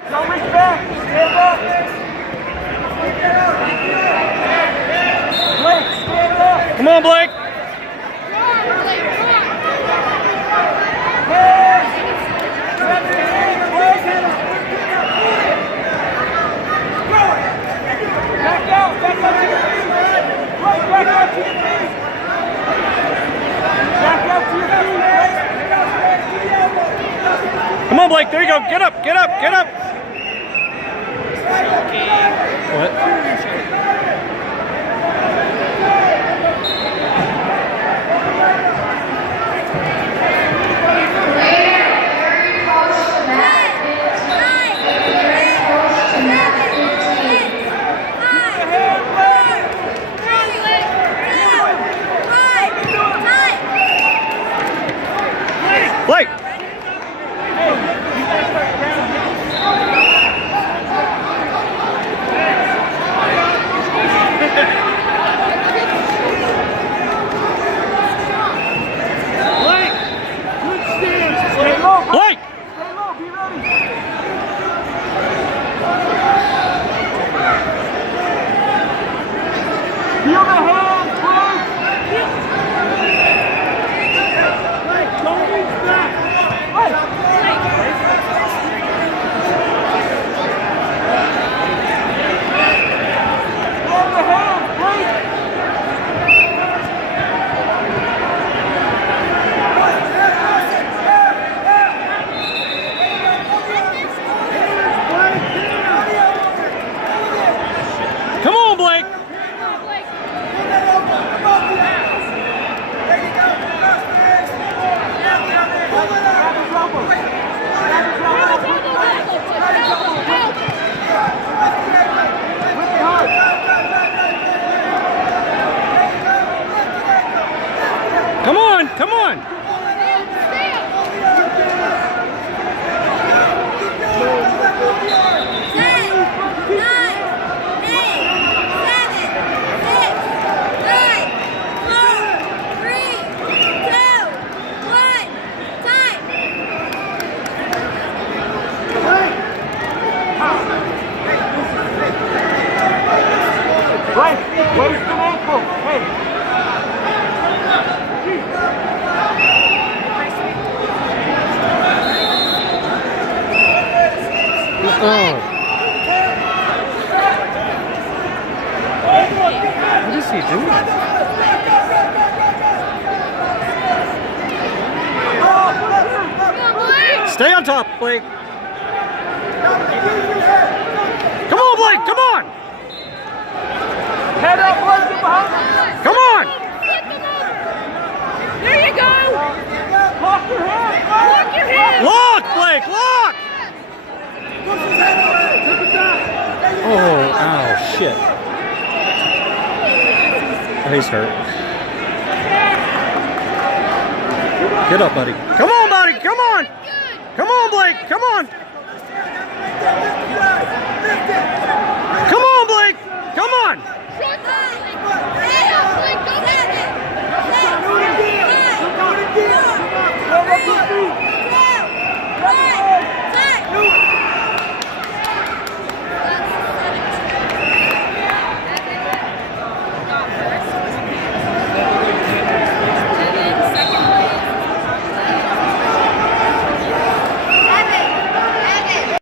No respect. Stand up. Blake, stand up. Come on, Blake. Back out. Back out to your feet. Blake, back out to your feet. Back out to your feet, Blake. Come on, Blake. There you go. Get up. Get up. Get up. What? Blake! Blake! Stay low, be ready. Feel the hands, Blake. Don't reach back. Hold the hands, Blake. Come on, Blake! Come on, come on! Blake, waist and ankle. Hey. Oh. What is he doing? Stay on top, Blake. Come on, Blake, come on! Head up, Blake, get behind him. Come on! There you go! Lock your hand. Lock your hand! Lock, Blake, lock! Oh, ow, shit. Oh, he's hurt. Get up, buddy. Come on, buddy, come on! Come on, Blake, come on!